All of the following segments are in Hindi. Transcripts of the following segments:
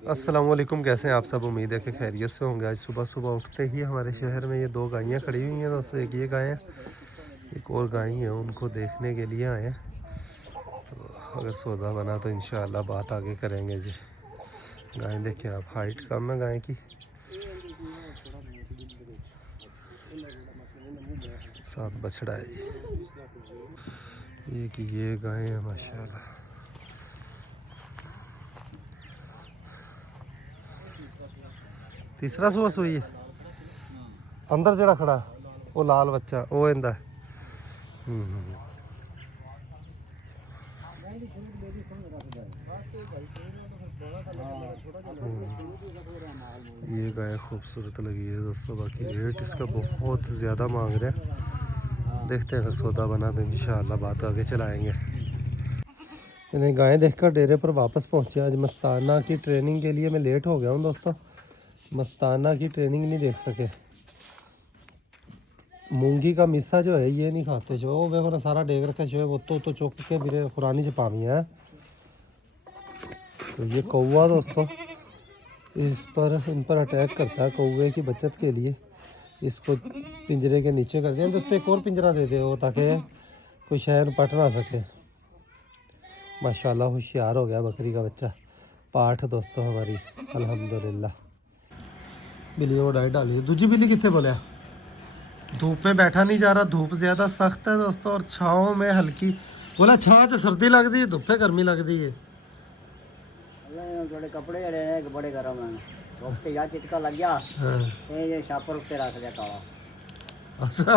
अस्सलामुअलैकुम, कैसे हैं आप सब। उम्मीद है कि खैरियत से होंगे। आज सुबह सुबह उठते ही हमारे शहर में ये दो गायें खड़ी हुई हैं दोस्तों। एक ये गाय है, एक और गाय है, उनको देखने के लिए आए हैं। तो अगर सौदा बना तो इंशाअल्लाह बात आगे करेंगे जी। गाय देखिए आप, हाइट कम है गाय की, साथ बछड़ा है ये गाय है माशाल्लाह। तीसरा सुबह सोई है। अंदर जड़ा खड़ा वो लाल बच्चा वो इंदा ये गाय खूबसूरत लगी है दोस्तों। बाकी रेट इसका बहुत ज़्यादा मांग रहे हैं। देखते हैं अगर सौदा बना तो इंशाअल्लाह बात आगे चलाएंगे। इन्हें गाय देखकर डेरे पर वापस पहुंचे। आज मस्ताना की ट्रेनिंग के लिए मैं लेट हो गया हूं दोस्तों। मस्ताना की ट्रेनिंग नहीं देख सके। मूंगी का मिस्सा जो है ये नहीं खाते जो, वो देखो ना सारा डेग रखा जो है वो तो चुक के मेरे पुरानी से पानी है। तो ये कौवा दोस्तों इन पर अटैक करता है। कौवे की बचत के लिए इसको पिंजरे के नीचे कर दिया। तो एक और पिंजरा दे दे वो, ताकि कोई शहर पट ना सके। माशाल्लाह होशियार हो गया बकरी का बच्चा। पाठ दोस्तों हमारी अल्हम्दुलिल्लाह। बिल्ली को डाइट डाली। दूसरी बिल्ली कितने बोलिया, धूप में बैठा नहीं जा रहा। धूप ज़्यादा सख्त है दोस्तों और छाँव में हल्की। बोला छाँ च सर्दी लगती है, धुप्पे गर्मी लगती है। थोड़े कपड़े जड़े ने बड़े गरम हैं। वक्ते यार चिटका लग गया। हाँ। ये शापर उत्ते रख दिया कावा। अच्छा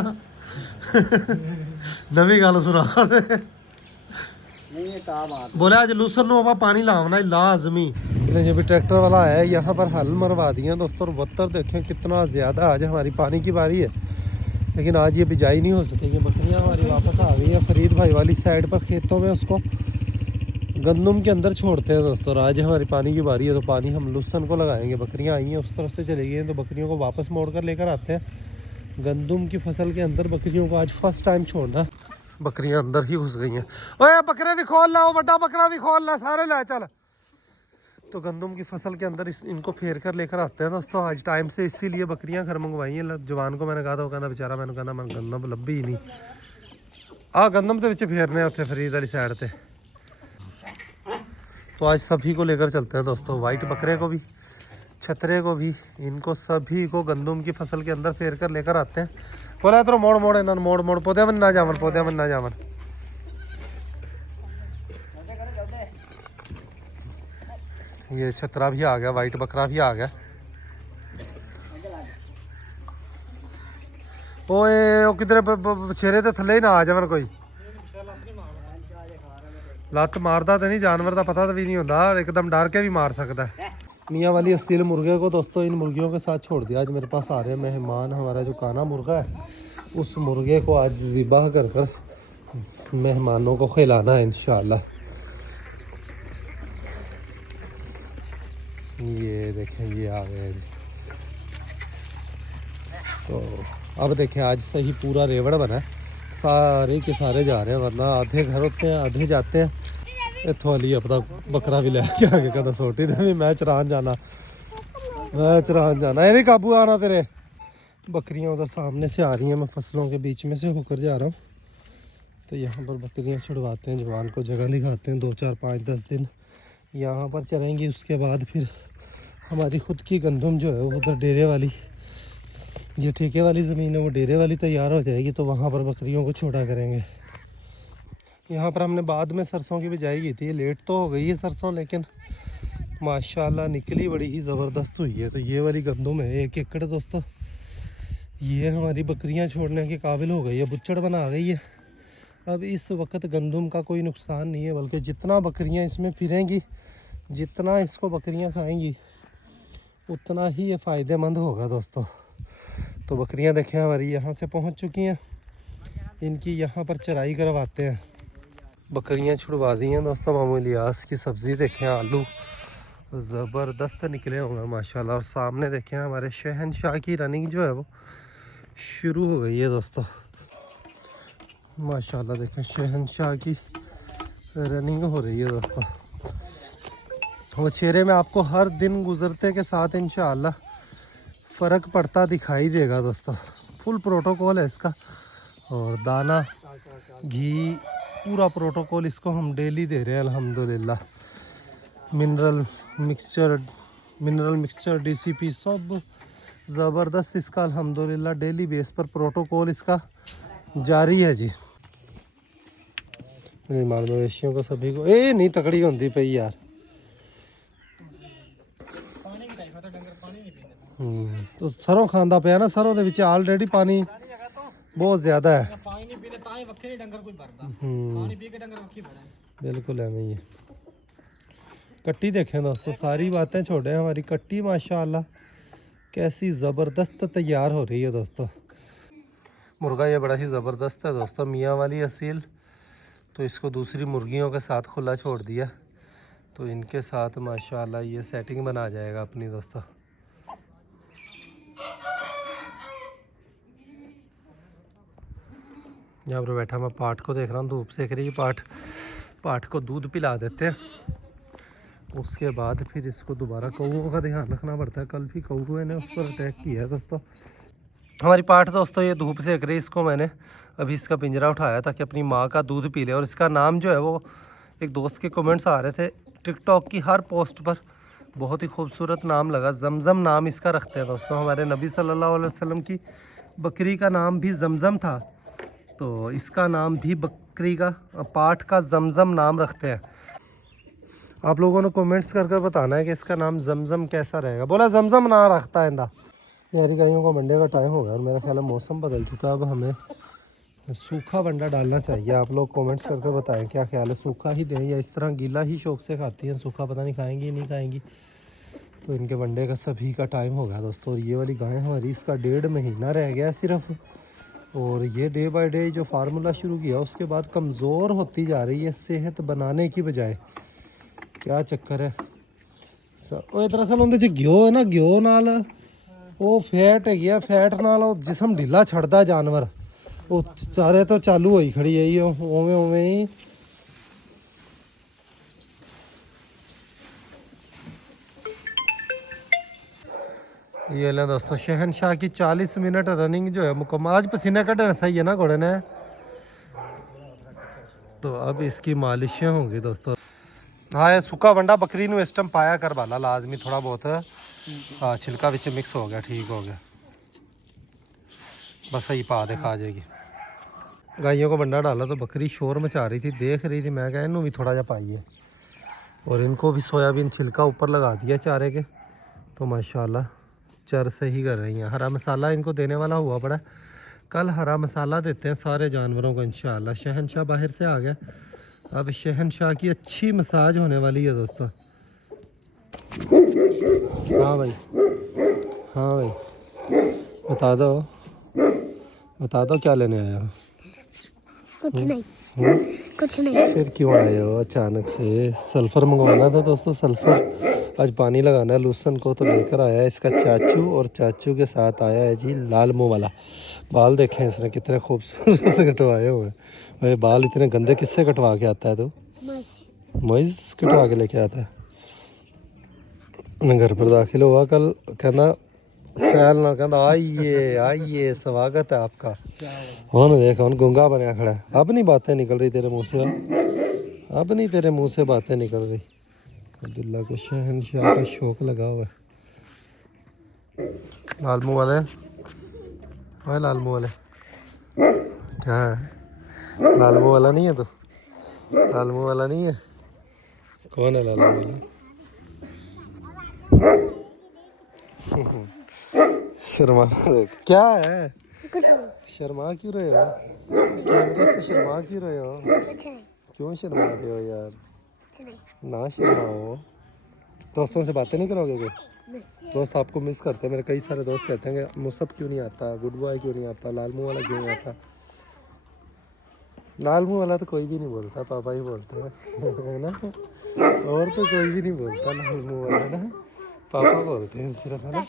नवी गल सुना दे। नहीं ये ता बात। बोले आज लूसर नु आप पानी लावना ही लाजमी। जब भी ट्रैक्टर वाला आया है यहाँ पर हल मरवा दिया दोस्तों। और वत्तर देखें कितना ज़्यादा। आज हमारी पानी की बारी है, लेकिन आज ये बिजाई नहीं हो सकेगी। बकरियाँ हमारी वापस आ गई है फरीद भाई वाली साइड पर खेतों में। उसको गंदम के अंदर छोड़ते हैं दोस्तों। और आज हमारी पानी की बारी है तो पानी हम लुसन को लगाएंगे। बकरियां आई हैं उस तरफ से चली गई हैं तो बकरियों को वापस मोड़ कर लेकर आते हैं। गंदम की फसल के अंदर बकरियों को आज फर्स्ट टाइम छोड़ना। बकरियां अंदर ही घुस गई हैं। ओए बकरे भी खोल ला, बड़ा बकरा भी खोल ला, सारे ला चल। तो गंदम की फसल के अंदर इनको फेर कर लेकर आते हैं दोस्तों आज टाइम से। इसीलिए बकरियां घर मंगवाई हैं। जवान को मैंने कहा था, वो कहना बेचारा, मैंने कहना मैं गंदम लब्भी ही नहीं आ गंदम के विच फेरने उत्थे फरीद वाली साइड पे। तो आज सभी को लेकर चलते हैं दोस्तों। वाइट बकरे को भी, छतरे को भी, इनको सभी को गंदम की फसल के अंदर फेर कर लेकर आते हैं। बोला तो मोड़ मोड़ इन्होंने मोड़ मोड़ पौधे में ना जावन, पौधे में ना जावन। ये छतरा भी आ गया, वाइट बकरा भी आ गया। ओए वो किधर छेरे ते थले ही ना आ जावन कोई। लत मारदा तो नहीं, जानवर का पता तो भी नहीं होता, एकदम डर के भी मार सकता है। मियाँ वाली अस्सील मुर्गे को दोस्तों इन मुर्गियों के साथ छोड़ दिया। आज मेरे पास आ रहे हैं मेहमान। हमारा जो काना मुर्गा है उस मुर्गे को आज ज़िबाह कर कर मेहमानों को खिलाना है इंशाल्लाह। ये देखें ये आ गए। तो अब देखें आज से ही पूरा रेवड़ बना है। सारे के सारे जा रहे हैं, वरना आधे घर होते हैं आधे जाते हैं। इतों वाली अपना बकरा भी लैके आके कहता सोटी दे भी मैं चरान जाना, मैं चरान जाना। ये नहीं काबू आना तेरे। बकरियां उधर सामने से आ रही हैं, मैं फसलों के बीच में से होकर जा रहा हूँ। तो यहाँ पर बकरियां छुड़वाते हैं, जवान को जगह दिखाते हैं। 2 4 5 10 दिन यहाँ पर चलेंगी। उसके बाद फिर हमारी खुद की गंदम जो है वो उधर डेरे वाली, जो ठेके वाली ज़मीन है वो डेरे वाली तैयार हो जाएगी तो वहाँ पर बकरियों को छोड़ा करेंगे। यहाँ पर हमने बाद में सरसों की बिजाई की थी। लेट तो हो गई है सरसों, लेकिन माशाल्लाह निकली बड़ी ही ज़बरदस्त हुई है। तो ये वाली गंदम है 1 एकड़ दोस्तों। ये हमारी बकरियाँ छोड़ने के काबिल हो गई है, बुच्चड़ बना गई है। अब इस वक्त गंदम का कोई नुकसान नहीं है, बल्कि जितना बकरियाँ इसमें फिरेंगी, जितना इसको बकरियाँ खाएंगी, उतना ही ये फ़ायदेमंद होगा दोस्तों। तो बकरियाँ देखें हमारी यहाँ से पहुँच चुकी हैं। इनकी यहाँ पर चराई करवाते हैं। बकरियां छुड़वा दी हैं दोस्तों। मामू इलियास की सब्ज़ी देखें, आलू ज़बरदस्त निकले होंगे माशाल्लाह। और सामने देखें हमारे शहनशाह की रनिंग जो है वो शुरू हो गई है दोस्तों। माशाल्लाह देखें शहनशाह की रनिंग हो रही है दोस्तों। वो चेहरे में आपको हर दिन गुजरते के साथ इंशाअल्लाह फ़र्क पड़ता दिखाई देगा दोस्तों। फुल प्रोटोकॉल है इसका, और दाना घी पूरा प्रोटोकॉल इसको हम डेली दे रहे हैं अल्हम्दुलिल्लाह। मिनरल मिक्सचर DCP सब ज़बरदस्त इसका अल्हम्दुलिल्लाह डेली बेस पर प्रोटोकॉल इसका जारी है जी। नहीं माल मवेशियों को सभी को ए नहीं तकड़ी होती पई यार। तो सरों खांदा पे ना, सरों दे विच ऑलरेडी पानी बहुत ज़्यादा है। बिल्कुल है ही है। कट्टी देखें दोस्तों, सारी बातें छोड़े, हमारी कट्टी माशाल्लाह कैसी ज़बरदस्त तैयार हो रही है दोस्तों। मुर्गा ये बड़ा ही ज़बरदस्त है दोस्तों, मियाँ वाली असील। तो इसको दूसरी मुर्गियों के साथ खुला छोड़ दिया, तो इनके साथ माशाल्लाह ये सेटिंग बना जाएगा अपनी दोस्तों। यहाँ पर बैठा मैं पाठ को देख रहा हूँ, धूप सेक रही है। पाठ को दूध पिला देते हैं, उसके बाद फिर इसको दोबारा कौओं का ध्यान रखना पड़ता है। कल भी कौए ने उस पर अटैक किया है दोस्तों। हमारी पाठ दोस्तों ये धूप सेक रही, इसको मैंने अभी इसका पिंजरा उठाया ताकि अपनी माँ का दूध पी ले। और इसका नाम जो है वो एक दोस्त के कमेंट्स आ रहे थे टिकटॉक की हर पोस्ट पर, बहुत ही खूबसूरत नाम लगा, जमजम नाम इसका रखते हैं दोस्तों। हमारे नबी सल्लल्लाहु अलैहि वसल्लम की बकरी का नाम भी जमजम था, तो इसका नाम भी बकरी का पाठ का जमजम नाम रखते हैं। आप लोगों ने कमेंट्स कर कर बताना है कि इसका नाम जमजम कैसा रहेगा। बोला जमजम ना रखता है इंदा। यारी गायों को मंडे का टाइम हो गया और मेरा ख्याल है मौसम बदल चुका है। अब हमें सूखा बंडा डालना चाहिए। आप लोग कमेंट्स करके बताएं क्या ख्याल है, सूखा ही दें या इस तरह गीला ही शौक से खाती हैं, सूखा पता नहीं खाएंगी नहीं खाएंगी। तो इनके बंडे का सभी का टाइम हो गया दोस्तों। और ये वाली गाय हमारी, इसका 1.5 महीना रह गया सिर्फ, और ये डे बाय डे जो फार्मूला शुरू किया उसके बाद कमज़ोर होती जा रही है, सेहत बनाने की बजाय। क्या चक्कर है ਉਹ ਦਰਅਸਲ ਉਹਦੇ ਚ घ्यो है ना, घ्यो नाल ਉਹ फैट हैगी ਆ, फैट नाल ਉਹ जिसम ढीला ਛੱਡਦਾ जानवर, ਉਹ ਚਾਰੇ ਤੋਂ ਚਾलू ਹੋਈ ਖੜੀ ਹੈ। ਉਵੇਂ ਉਵੇਂ ਹੀ ये ले दोस्तों शहनशाह की 40 मिनट रनिंग जो है मुकम्मल। आज पसीने कटने सही है ना घोड़े ने। तो अब इसकी मालिशें होंगी दोस्तों। हाँ ये सूखा बंडा बकरी ने इस टाइम पाया कर वाला लाजमी, थोड़ा बहुत हाँ छिलका विच मिक्स हो गया, ठीक हो गया, बस सही पा दे खा जाएगी। गायों को बंडा डाला तो बकरी शोर मचा रही थी, देख रही थी, मैं कहा इन्हों भी थोड़ा जा पाइए। और इनको भी सोयाबीन छिलका ऊपर लगा दिया चारे के, तो माशाल्लाह चर से ही कर रही हैं। हरा मसाला इनको देने वाला हुआ पड़ा, कल हरा मसाला देते हैं सारे जानवरों को इंशाल्लाह। शहनशाह बाहर से आ गया, अब शहनशाह की अच्छी मसाज होने वाली है दोस्तों। हाँ भाई, हाँ भाई, बता दो क्या लेने आया हो? कुछ नहीं, कुछ नहीं। फिर क्यों आए हो अचानक से? सल्फ़र मंगवाना था दोस्तों, सल्फ़र आज पानी लगाना है लूसन को, तो लेकर आया है इसका चाचू। और चाचू के साथ आया है जी लाल मुँह वाला। बाल देखें इसने कितने खूबसूरत कटवाए हुए हैं। भाई बाल इतने गंदे किससे कटवा के आता है? तो मोइज कटवा के लेके आता है। मैं घर पर दाखिल हुआ कल, कहना ख्याल ना, कहना आइए आइए स्वागत है आपका। हूँ देख हूँ गुंगा बनया खड़ा है। अब नहीं बातें निकल रही तेरे मुँह से, अब नहीं तेरे मुँह से बातें निकल रही। अब्दुल्ला को शहनशाह का शौक लगा हुआ है। लाल मुँह वाले, वह लाल मुँह वाले क्या है? लाल मुँह वाला नहीं है तो? लाल मुँह वाला नहीं है? कौन है लाल मुँह वाला? शर्मा क्या है? शर्मा क्यों रहे हो? कैमरे से शर्मा क्यों रहे हो? क्यों शर्मा रहे हो यार? ना शर्माओ। दोस्तों से बातें नहीं करोगे क्या? दोस्त आपको मिस करते हैं। मेरे कई सारे दोस्त कहते हैं कि मुसब क्यों नहीं आता, गुड बॉय क्यों नहीं आता, लाल मुँह वाला क्यों नहीं आता। लाल मुँह वाला तो कोई भी नहीं बोलता, पापा ही बोलते हैं है ना, और तो कोई भी नहीं बोलता लाल मुँह वाला ना, पापा बोलते हैं सिर्फ, है ना।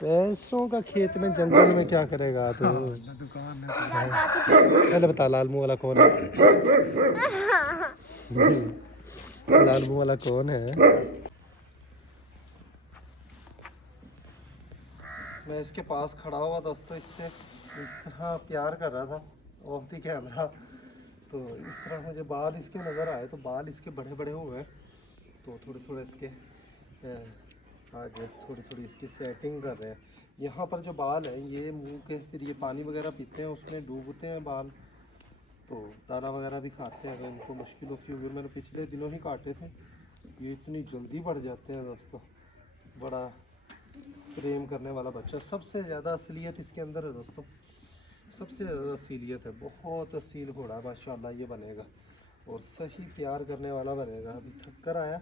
पैसों का खेत में जंगल में क्या करेगा तो? पहले बता लाल मुँह वाला कौन है? लाल मुँह वाला कौन है? मैं इसके पास खड़ा हुआ दोस्तों, इससे इस तरह प्यार कर रहा था ऑफ द कैमरा। तो इस तरह मुझे बाल इसके नज़र आए, तो बाल इसके बड़े बड़े हुए, तो थोड़े थोड़े इसके आज थोड़ी थोड़ी इसकी सेटिंग कर रहे हैं। यहाँ पर जो बाल है ये मुंह के, फिर ये पानी वगैरह पीते हैं उसमें डूबते हैं बाल, तो दाना वगैरह भी खाते हैं। अगर इनको मुश्किल होती होगी, मैंने पिछले दिनों ही काटे थे, ये इतनी जल्दी बढ़ जाते हैं दोस्तों। बड़ा प्रेम करने वाला बच्चा, सबसे ज़्यादा असलियत इसके अंदर है दोस्तों, सबसे ज़्यादा असलियत है। बहुत असील घोड़ा है माशाल्लाह ये बनेगा, और सही प्यार करने वाला बनेगा। अभी थक कर आया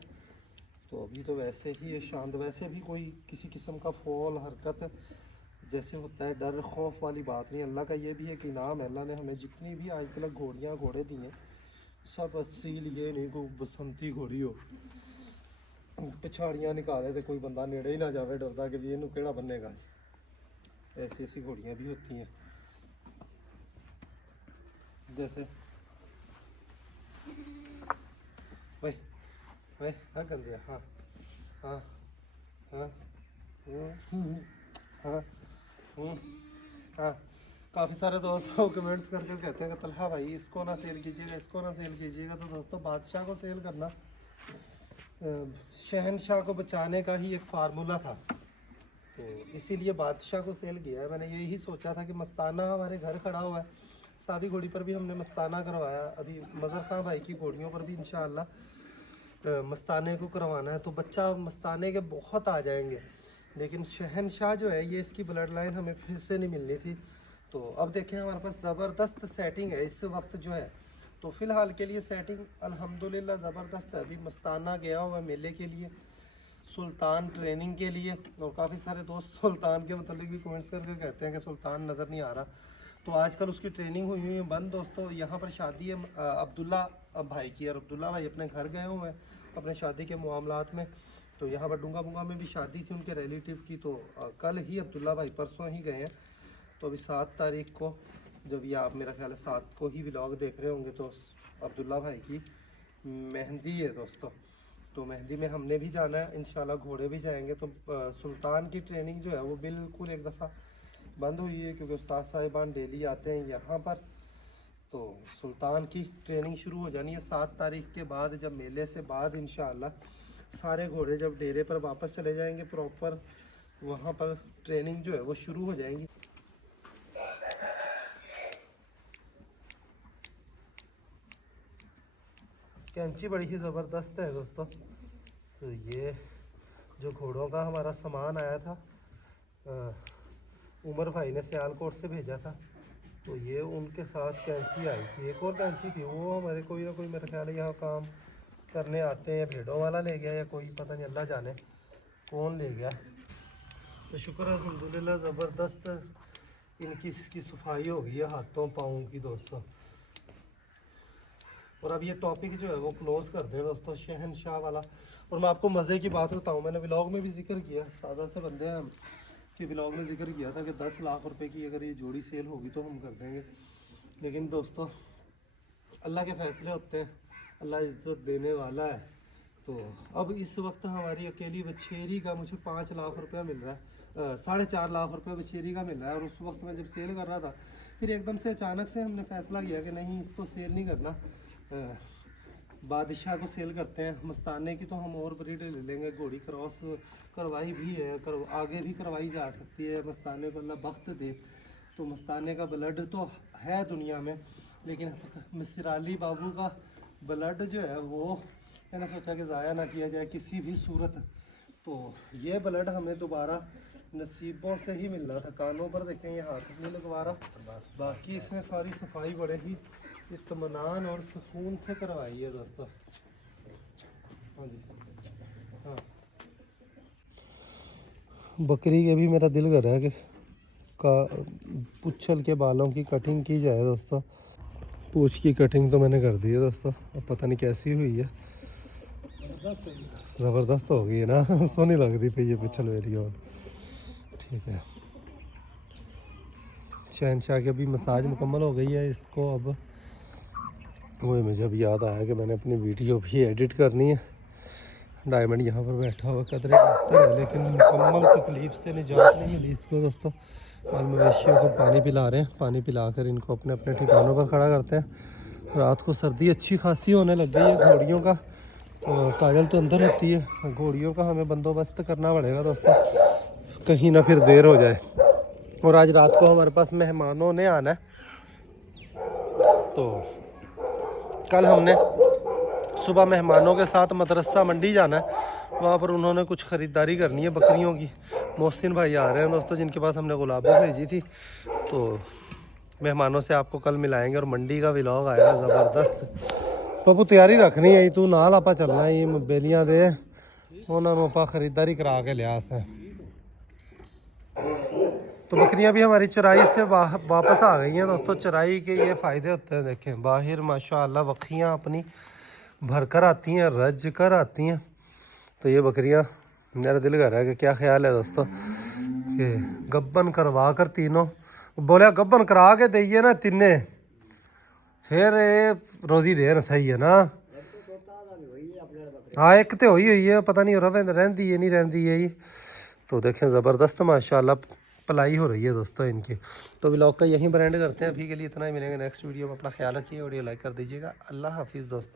तो अभी तो वैसे ही ये शांत, वैसे भी कोई किसी किस्म का फौल हरकत जैसे होता है डर खौफ वाली बात नहीं। अल्लाह का ये भी एक इनाम है, अल्लाह ने हमें जितनी भी आज तक घोड़ियाँ घोड़े दिए सब असील, ये नहीं कोई बसंती घोड़ी हो पिछाड़ियाँ निकाले तो कोई बंदा नेड़े ही ना जावे डरदा कि ये केड़ा बनेगा। ऐसी ऐसी घोड़ियाँ भी होती हैं, जैसे भाई भाई हाँ गंदे हाँ हाँ हाँ हाँ हाँ। काफ़ी सारे दोस्त कमेंट्स करके कहते हैं कि तलहा भाई इसको ना सेल कीजिएगा, इसको ना सेल कीजिएगा। तो दोस्तों बादशाह को सेल करना शहनशाह को बचाने का ही एक फार्मूला था, तो इसीलिए बादशाह को सेल किया है मैंने। यही सोचा था कि मस्ताना हमारे घर खड़ा हुआ है, सावी घोड़ी पर भी हमने मस्ताना करवाया, अभी मज़र खां भाई की घोड़ियों पर भी इंशाअल्लाह मस्ताने को करवाना है। तो बच्चा मस्ताने के बहुत आ जाएंगे, लेकिन शहनशाह जो है ये इसकी ब्लड लाइन हमें फिर से नहीं मिलनी थी। तो अब देखें हमारे पास ज़बरदस्त सेटिंग है इस वक्त जो है, तो फ़िलहाल के लिए सेटिंग अल्हम्दुलिल्लाह ज़बरदस्त है। अभी मस्ताना गया हुआ मेले के लिए, सुल्तान ट्रेनिंग के लिए, और काफ़ी सारे दोस्त सुल्तान के मतलब भी कमेंट्स करके कहते हैं कि सुल्तान नज़र नहीं आ रहा। तो आजकल उसकी ट्रेनिंग हुई हुई है बंद दोस्तों। यहाँ पर शादी है अब्दुल्ला भाई की, और अब्दुल्ला भाई अपने घर गए हुए हैं अपने शादी के मामलात में। तो यहाँ पर डूंगा बुंगा में भी शादी थी उनके रिलेटिव की, तो कल ही अब्दुल्ला भाई परसों ही गए हैं। तो अभी 7 तारीख को, जब ये आप मेरा ख्याल है 7 को ही व्लॉग देख रहे होंगे, तो अब्दुल्ला भाई की मेहंदी है दोस्तों। तो मेहंदी में हमने भी जाना है इंशाल्लाह, घोड़े भी जाएंगे। तो सुल्तान की ट्रेनिंग जो है वो बिल्कुल एक दफ़ा बंद हुई है, क्योंकि उस्ताद साहिबान डेली आते हैं यहाँ पर। तो सुल्तान की ट्रेनिंग शुरू हो जानी है 7 तारीख के बाद, जब मेले से बाद इंशाल्लाह सारे घोड़े जब डेरे पर वापस चले जाएंगे प्रॉपर, वहाँ पर ट्रेनिंग जो है वो शुरू हो जाएंगी। कैंची बड़ी ही ज़बरदस्त है दोस्तों। तो ये जो घोड़ों का हमारा सामान आया था, उमर भाई ने सियालकोट से भेजा था, तो ये उनके साथ कैंची आई थी। एक और कैंची थी, वो हमारे कोई ना कोई मेरा ख्याल है यहाँ काम करने आते हैं, भेड़ों वाला ले गया या कोई पता नहीं, अल्लाह जाने कौन ले गया। तो शुक्र अल्हम्दुलिल्लाह ज़बरदस्त इनकी इसकी सफाई हो गई है हाथों पाँव की दोस्तों। और अब ये टॉपिक जो है वो क्लोज़ कर दें दोस्तों, शहनशाह वाला। और मैं आपको मज़े की बात बताऊँ, मैंने व्लॉग में भी जिक्र किया, सादा से बंदे हैं हम, कि व्लॉग में जिक्र किया था कि 10 लाख रुपए की अगर ये जोड़ी सेल होगी तो हम कर देंगे। लेकिन दोस्तों अल्लाह के फ़ैसले होते हैं, अल्लाह इज़्ज़त देने वाला है। तो अब इस वक्त हमारी अकेली बछेरी का मुझे 5 लाख रुपया मिल रहा है, 4.5 लाख रुपये बछेरी का मिल रहा है। और उस वक्त मैं जब सेल कर रहा था, फिर एकदम से अचानक से हमने फ़ैसला किया कि नहीं इसको सेल नहीं करना, बादशाह को सेल करते हैं। मस्ताने की तो हम और ब्रीड ले लेंगे, घोड़ी क्रॉस करवाई भी है, आगे भी करवाई जा सकती है, मस्ताने को अल्लाह बख्त दे। तो मस्ताने का ब्लड तो है दुनिया में, लेकिन मिस्टर अली बाबू का ब्लड जो है वो मैंने सोचा कि ज़ाया ना किया जाए किसी भी सूरत। तो ये ब्लड हमें दोबारा नसीबों से ही मिलना था। कानों पर देखें ये हाथ नहीं लगवा रहा, बाकी इसने सारी सफाई बड़े ही इत्मीनान और सुकून से करवाई है दोस्तों। हाँ जी हाँ। बकरी के भी मेरा दिल कर रहा है कि पुच्छल के बालों की कटिंग की जाए दोस्तों। पूछ की कटिंग तो मैंने कर दी है दोस्तों, अब पता नहीं कैसी हुई है, ज़बरदस्त हो गई है ना सोनी लग रही पे ये पुच्छल मेरी। और ठीक है, शहनशाह की अभी मसाज मुकम्मल हो गई है। इसको अब वो मुझे अब याद आया कि मैंने अपनी वीडियो भी एडिट करनी है, डायमंड यहाँ पर बैठा हुआ कतरे बेहतर है, लेकिन मुकम्मल तकलीफ से निजात नहीं मिली इसको दोस्तों। और मवेशियों को पानी पिला रहे हैं, पानी पिलाकर इनको अपने अपने ठिकानों पर खड़ा करते हैं। रात को सर्दी अच्छी खासी होने लग गई है। घोड़ियों का काजल तो अंदर होती है, घोड़ियों का हमें बंदोबस्त करना पड़ेगा दोस्तों, कहीं ना फिर देर हो जाए। और आज रात को हमारे पास मेहमानों ने आना है, तो कल हमने सुबह मेहमानों के साथ मदरसा मंडी जाना है, वहाँ पर उन्होंने कुछ ख़रीदारी करनी है बकरियों की। मोहसिन भाई आ रहे हैं दोस्तों, जिनके पास हमने गुलाबी भेजी थी, तो मेहमानों से आपको कल मिलाएंगे और मंडी का व्लॉग आएगा ज़बरदस्त। बाबू तैयारी रखनी है, तू नाल आपा चलना है, ये बेलियाँ दे उन्होंने आपा ख़रीदारी करा के लिया है। तो बकरियां भी हमारी चराई से वापस आ गई हैं दोस्तों। चराई के ये फ़ायदे होते हैं, देखें बाहर माशाल्लाह बकरियां अपनी भरकर आती हैं, रज कर आती हैं। तो ये बकरियां, मेरा दिल कर रहा है कि क्या ख्याल है दोस्तों कि गब्बन करवा कर तीनों, बोलिया गब्बन करा के दइए ना तिन्ने, फिर ये रोज़ी देन सही है ना। हाँ एक तो हुई है, पता नहीं हो रहा रहती है नहीं रहती है ये। तो देखें ज़बरदस्त माशाल्लाह पलाई हो रही है दोस्तों इनकी। तो व्लॉग का यहीं ब्रांड करते हैं, अभी के लिए इतना ही। मिलेंगे नेक्स्ट वीडियो में, अपना ख्याल रखिए, वीडियो लाइक कर दीजिएगा। अल्लाह हाफिज़ दोस्तों।